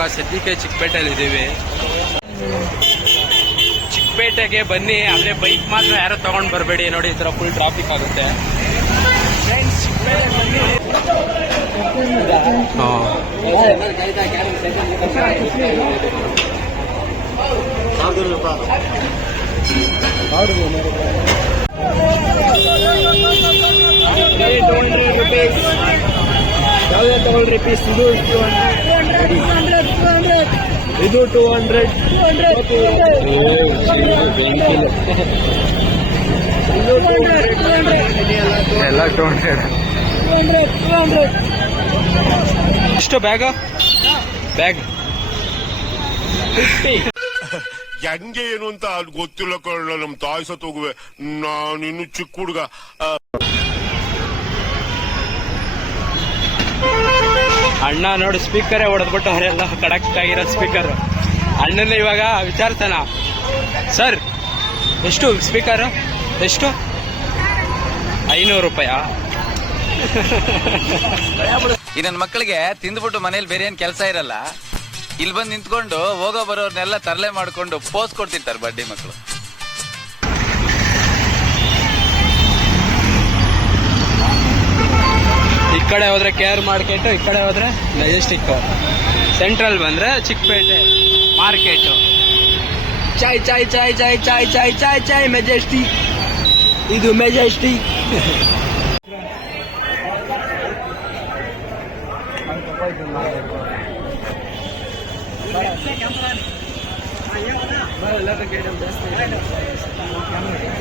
ಇವಾಗ ಸದ್ಯಕ್ಕೆ ಚಿಕ್ಕಪೇಟೆಯಲ್ಲಿ ಇದ್ದೀವಿ. ಚಿಕ್ಕಪೇಟೆಗೆ ಬನ್ನಿ, ಆದರೆ ಬೈಕ್ ಮಾತ್ರ ಯಾರು ತಗೊಂಡು ಬರಬೇಡಿ. ನೋಡಿ ಈ ಥರ ಫುಲ್ ಟ್ರಾಫಿಕ್ ಆಗುತ್ತೆ. ತಗೊಳ್ರಿ ಪೀಸ್. ಇದು 200. ಎಲ್ಲ 200. ಎಷ್ಟು ಬ್ಯಾಗ್ 50. ಹೆಂಗೆ ಏನು ಅಂತ ಗೊತ್ತಿಲ್ಲ ಕಳ್ಳ. ನಮ್ ತಾಯಿ ಸತ್ ಹೋಗುವೆ, ನಾನಿನ್ನು ಚಿಕ್ಕ ಹುಡುಗ. ಅಣ್ಣ ನೋಡಿ ಸ್ಪೀಕರೇ ಹೊಡೆದ್ಬಿಟ್ಟು ಅವರೆಲ್ಲ ಕಡಕ್ ಆಗಿರೋ ಸ್ಪೀಕರ್. ಅಣ್ಣನ ಇವಾಗ ವಿಚಾರಿಸೋಣ, ಸರ್ ಎಷ್ಟು ಸ್ಪೀಕರ್? ಎಷ್ಟು? 500 ರೂಪಾಯಾ? ಈ ನನ್ನ ಮಕ್ಕಳಿಗೆ ತಿಂದ್ಬಿಟ್ಟು ಮನೇಲಿ ಬೇರೆ ಏನ್ ಕೆಲಸ ಇರಲ್ಲ, ಇಲ್ಲಿ ಬಂದು ನಿಂತ್ಕೊಂಡು ಹೋಗೋ ಬರೋರ್ನೆಲ್ಲ ತರಲೆ ಮಾಡ್ಕೊಂಡು ಪೋಸ್ ಕೊಡ್ತಿರ್ತಾರೆ ಬಡ್ಡಿ ಮಕ್ಕಳು. ಈ ಕಡೆ ಹೋದ್ರೆ KR ಮಾರ್ಕೆಟ್, ಈ ಕಡೆ ಹೋದ್ರೆ ಮೆಜೆಸ್ಟಿಕ್, ಸೆಂಟ್ರಲ್ ಬಂದ್ರೆ ಚಿಕ್ಕಪೇಟೆ ಮಾರ್ಕೆಟ್. ಚಾಯ್ ಚಾಯ್ ಚಾಯ್ ಚಾಯ್ ಚಾಯ್ ಚಾಯ್ ಚಾಯ್ ಚಾಯ್ ಮೆಜೆಸ್ಟಿಕ್. ಇದು ಮೆಜೆಸ್ಟಿಕ್.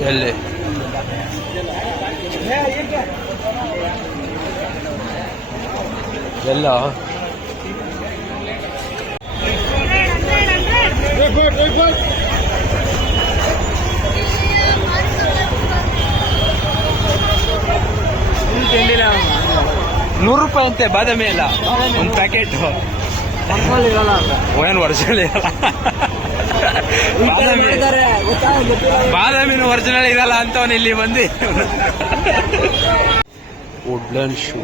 ಎಲ್ಲಿ ಎಲ್ಲ ₹100 ಅಂತೆ ಬಾದಾಮಿ ಎಲ್ಲ ಒಂದು ಪ್ಯಾಕೆಟ್. ಏನು ಒರಿಜಿನಲ್ ಇರಲ್ಲ, ಬಾದಾಮಿನ ಒರಿಜಿನಲ್ ಇರಲ್ಲ ಅಂತವನು ಇಲ್ಲಿ ಬಂದು. ವುಡ್ಲ್ಯಾಂಡ್ ಶೂ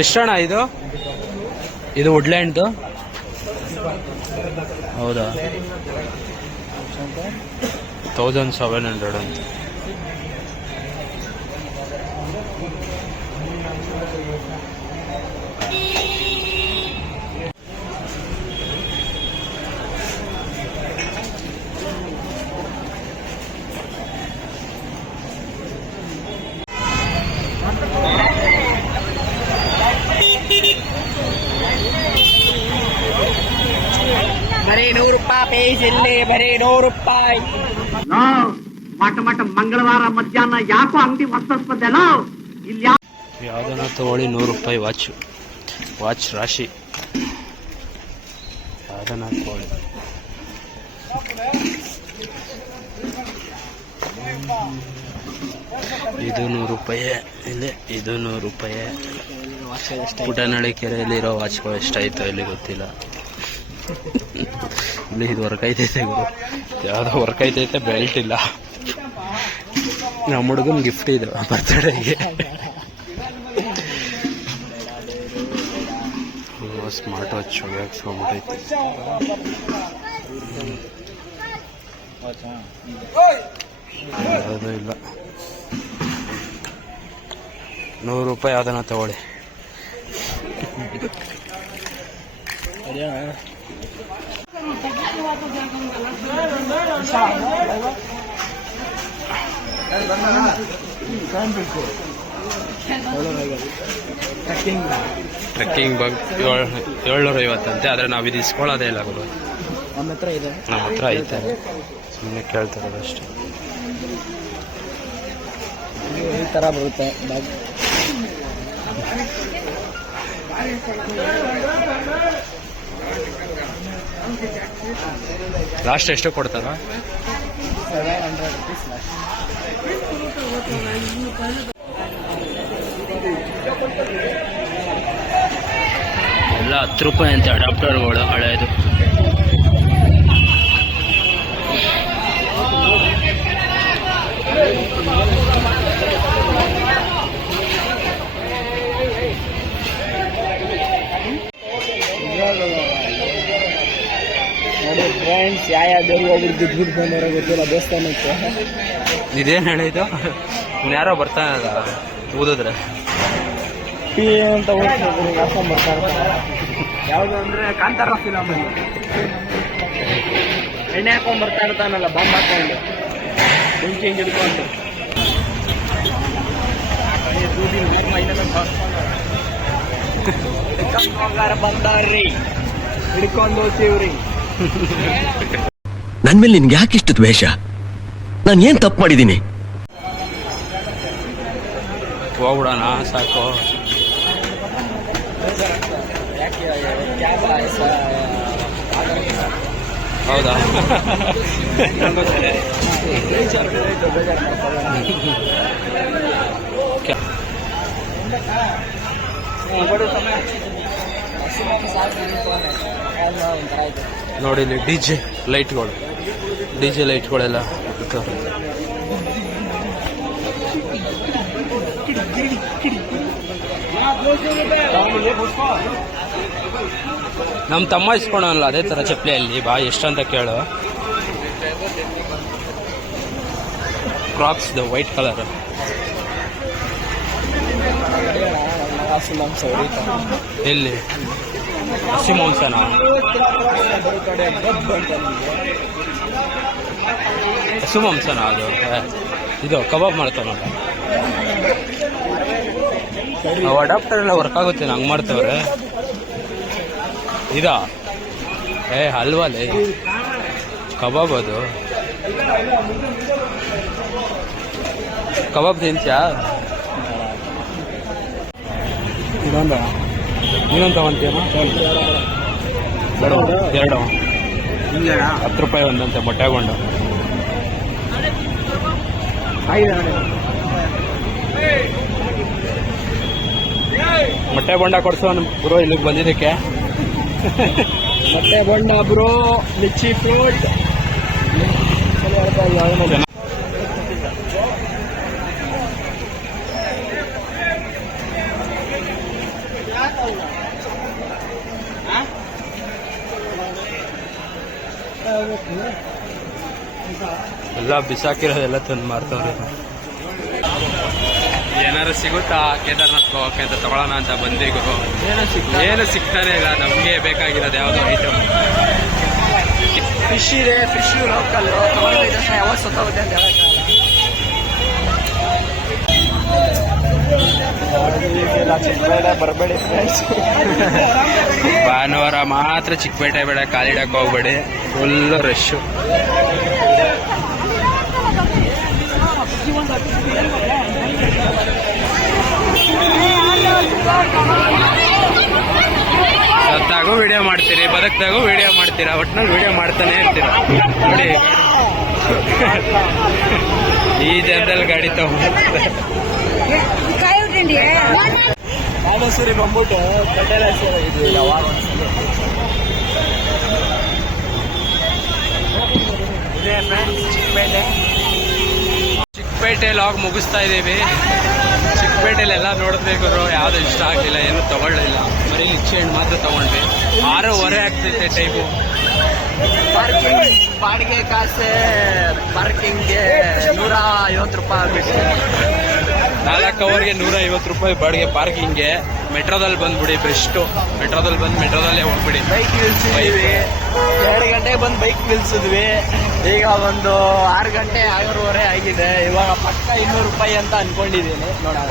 ಎಷ್ಟಣ್ಣ ಇದು? ಇದು ವುಡ್ಲ್ಯಾಂಡ್ದು ಹೌದಾ? 1700 ಅಂತ. ಬರೀ ₹100 ಪೇಜ್ ಇಲ್ಲಿ, ಬರೀ ₹100. ಮಟ ಮಂಗಳವಾರ ಮಧ್ಯಾಹ್ನ ಯಾಕೋ ಅಂಗಡಿ ಹೊಸದಲ್ಲ. ಇಲ್ಲಿ ಯಾವ್ದನ್ನ ತಗೊಳ್ಳಿ ₹100 ವಾಚ್ ರಾಶಿ ಯಾವ್ದನ್ನ ತಗೊಳ್ಳಿ. ಇದು ₹100 ಇದೆ, ಇದು ₹100. ಪುಟನಳ್ಳಿ ಕೆರೆಯಲ್ಲಿರೋ ವಾಚ್ಗಳು ಎಷ್ಟಾಯ್ತೋ ಇಲ್ಲಿ ಗೊತ್ತಿಲ್ಲ. ಇಲ್ಲಿ ಇದು ವರ್ಕ್ ಐತೈತೆ ಗುರು, ಯಾವುದೋ ವರ್ಕ್ ಐತೈತೆ, ಬೆಲ್ಟ್ ಇಲ್ಲ. ನಮ್ಮ ಹುಡುಗನ ಗಿಫ್ಟ್ ಇದು ಬರ್ತ್ಡೇಗೆ. Smart watch ಹಾಕ್ಸ್ಕೊಂಡ್ಬಿಟ್ಟೈತೆ. ಯಾವುದೂ ಇಲ್ಲ. ₹100 ಯಾವ್ದನ್ನ ತಗೊಳ್ಳಿ. ಟ್ರೆಕ್ಕಿಂಗ್ ಬಗ್ 750 ಅಂತೆ, ಆದರೆ ನಾವು ಇದು ಇಸ್ಕೊಳ್ಳೋದೇ ಇಲ್ಲ ಗುರು. ನಮ್ಮ ಹತ್ರ ಇದೆ, ನಮ್ಮ ಹತ್ರ ಐತೆ, ಸುಮ್ಮನೆ ಕೇಳ್ತಾರದು ಅಷ್ಟೇ. ಈ ಥರ ಬರುತ್ತೆ ಬ್ಯಾಗ್. ಲಾಸ್ಟ್ ಎಷ್ಟು ಕೊಡ್ತಾರ? 700 rupees ಲಾಸ್ಟ್. ಎಲ್ಲ ₹10 ಅಂತೆ ಅಡಾಪ್ಟರ್ಗಳು ಹಳೆಯದು. ದೇವ್ರಿಗೆ ಹೋಗ್ಬಿಟ್ಟು ಬಿದ್ದು ಬಂದವರ ಗೊತ್ತಿಲ್ಲ ದೇವಸ್ಥಾನಕ್ಕೆ. ಇದೇನು ಹೇಳಿದ್ದು ಇವ್ನು ಯಾರೋ ಬರ್ತಾನಲ್ಲ ಊದಿದ್ರೆ ಪಿ ಅಂತ ಹಾಕೊಂಡ್ ಬರ್ತಾರೆ. ಯಾವುದು ಅಂದ್ರೆ ಕಾಂತಾರ ಫಿಲಮ್ ಅಲ್ಲಿ ಎಣ್ಣೆ ಹಾಕೊಂಡ್ ಬರ್ತಾ ಇರ್ತಾನಲ್ಲ ಬಾಂಬ್ ಹಾಕೊಂಡು ಬೆಂಕಿ ಹಿಂಗೆ ಹಿಡ್ಕೊಂಡು ಬಂದಾರ್ರಿ ಹಿಡ್ಕೊಂಡು ಹೋಗ್ತೀವ್ರಿ. ನನ್ ಮೇಲೆ ನಿನ್ಗೆ ಯಾಕಿಷ್ಟು ದ್ವೇಷ? ನಾನು ಏನ್ ತಪ್ಪು ಮಾಡಿದ್ದೀನಿ? ಹೋಗ್ಬಿಡೋಣ ಸಾಕು. ಹೌದಾ ನೋಡಿ ಇಲ್ಲಿ ಡಿಜೆ ಲೈಟ್ಗಳೆಲ್ಲ ನಮ್ಮ ತಮ್ಮ ಇಸ್ಕೊಳಲ್ಲ ಅದೇ ತರ ಚಪ್ಪಲಿಯಲ್ಲಿ ಬಾ ಎಷ್ಟಂತ ಕೇಳು. ಕ್ರಾಕ್ಸ್ ವೈಟ್ ಕಲರ್. ಎಲ್ಲಿ ಹಸಿ ಮಾಂಸನ? ಹಸು ಮಾಂಸನ ಅದು? ಇದು ಕಬಾಬ್ ಮಾಡ್ತಾವಲ್ಲ ನಾವು ಅಡಾಪ್ಟರ್ ಎಲ್ಲ ವರ್ಕ್ ಆಗುತ್ತೆ ಹಂಗೆ ಮಾಡ್ತವ್ರೆ. ಇದಾ ಹಲ್ವಾಲೆ ಕಬಾಬ್ ಅದು. ಕಬಾಬ್ ತಿಂತ್ಯಾ? ಇನ್ನೊಂದು ತಗೊಂತೀಯಮ್ಮ? ಎರಡು 10 ರೂಪಾಯಿ ಒಂದಂತೆ ಮೊಟ್ಟೆ ಗೊಂಡು. ಮೊಟ್ಟೆ ಬೋಂಡ ಕೊಡ್ಸೋ ಬ್ರೋ ಇಲ್ಲಿಗೆ ಬಂದಿದ್ದಕ್ಕೆ. ಮೊಟ್ಟೆ ಬೋಂಡ ಬ್ರೋ, ಲಿಚ್ಚಿ ಫ್ರೂಟ್. ಎಲ್ಲ ಬಿಸಾಕಿರೋದೆಲ್ಲ ತಂದು ಮಾರ್ತವ್ರೆ. ಏನಾರು ಸಿಗುತ್ತಾ ಕೇದಾರ್ನಾಥ್ ಹೋಗಕ್ಕೆ ಅಂತ ತಗೊಳ್ಳೋಣ ಅಂತ ಬಂದಿಗೂ ಏನು ಸಿಗ್ತಾನೆ ಇಲ್ಲ. ನಮಗೆ ಬೇಕಾಗಿರೋದು ಯಾವುದೋ ಐಟಮ್. ಫಿಶ್ ಇದೆ, ಫಿಶ್ ಲೋಕಲ್ ಯಾವತ್ತು ಸತ್ತೋಗುತ್ತೆ ಅಂತ ಹೇಳಕ್ಕಾಗಲ್ಲ. ಬರಬೇಡಿ ಫ್ರೆಂಡ್ಸ್. ಭಾನುವಾರ ಮಾತ್ರ ಚಿಕ್ಕಪೇಟೆ ಬೇಡ, ಕಾಲಿಡಕ್ಕೆ ಹೋಗ್ಬೇಡಿ, ಫುಲ್ ರಶ್ಶು. ಸತ್ತಾಗೂ ವಿಡಿಯೋ ಮಾಡ್ತೀರಿ, ಬದುಕ್ದಾಗೂ ವಿಡಿಯೋ ಮಾಡ್ತೀರಾ, ಒಟ್ಟಿನಲ್ಲಿ ವಿಡಿಯೋ ಮಾಡ್ತಾನೆ ಇರ್ತೀರ. ನೋಡಿ ಈ ಜನದಲ್ಲಿ ಗಾಡಿ ತಗೊಂಡು ಸರಿ ಬಂದ್ಬಿಟ್ಟು ಕಟ್ಟೆಲ್ಲ ಇದು ಯಾವಾಗ ಚಿಕ್ಕಪೇಟೆ ಲಾಗ್ ಮುಗಿಸ್ತಾ ಇದ್ದೀವಿ. ಚಿಕ್ಕಪೇಟೆಲೆಲ್ಲ ನೋಡಿದ್ಬೇಕು, ಯಾವುದು ಇಷ್ಟ ಆಗಲಿಲ್ಲ, ಏನು ತಗೊಳ್ಳಿಲ್ಲ, ಬರೀ ಲಿಚ್ಚಿ ಹಣ್ಣು ಮಾತ್ರ ತಗೊಂಡ್ವಿ. 6:15 ಆಗ್ತೈತೆ ಟೈಮು. ಬಾಡಿಗೆ ಕಾಸೆ ಪಾರ್ಕಿಂಗ್ಗೆ 150 ರೂಪಾಯಿ ಆಗ್ಬಿಟ್ಟು 4 ಅವರ್ಗೆ 150 ರೂಪಾಯಿ ಬಾಡಿಗೆ ಪಾರ್ಕಿಂಗ್ಗೆ. ಮೆಟ್ರೋದಲ್ಲಿ ಬಂದ್ಬಿಡಿ, ಬೆಸ್ಟು. ಮೆಟ್ರೋದಲ್ಲಿ ಬಂದು ಮೆಟ್ರೋದಲ್ಲೇ ಹೋಗ್ಬಿಡಿ. ಬೈಕ್ ನಿಲ್ಸಿದ್ವಿ, 2 ಗಂಟೆಗೆ ಬಂದು ಬೈಕ್ ನಿಲ್ಸಿದ್ವಿ. ಈಗ ಒಂದು 6 ಗಂಟೆ 6:15 ಆಗಿದೆ. ಇವಾಗ ಪಕ್ಕ 200 ರೂಪಾಯಿ ಅಂತ ಅನ್ಕೊಂಡಿದ್ದೀನಿ. ನೋಡೋಣ.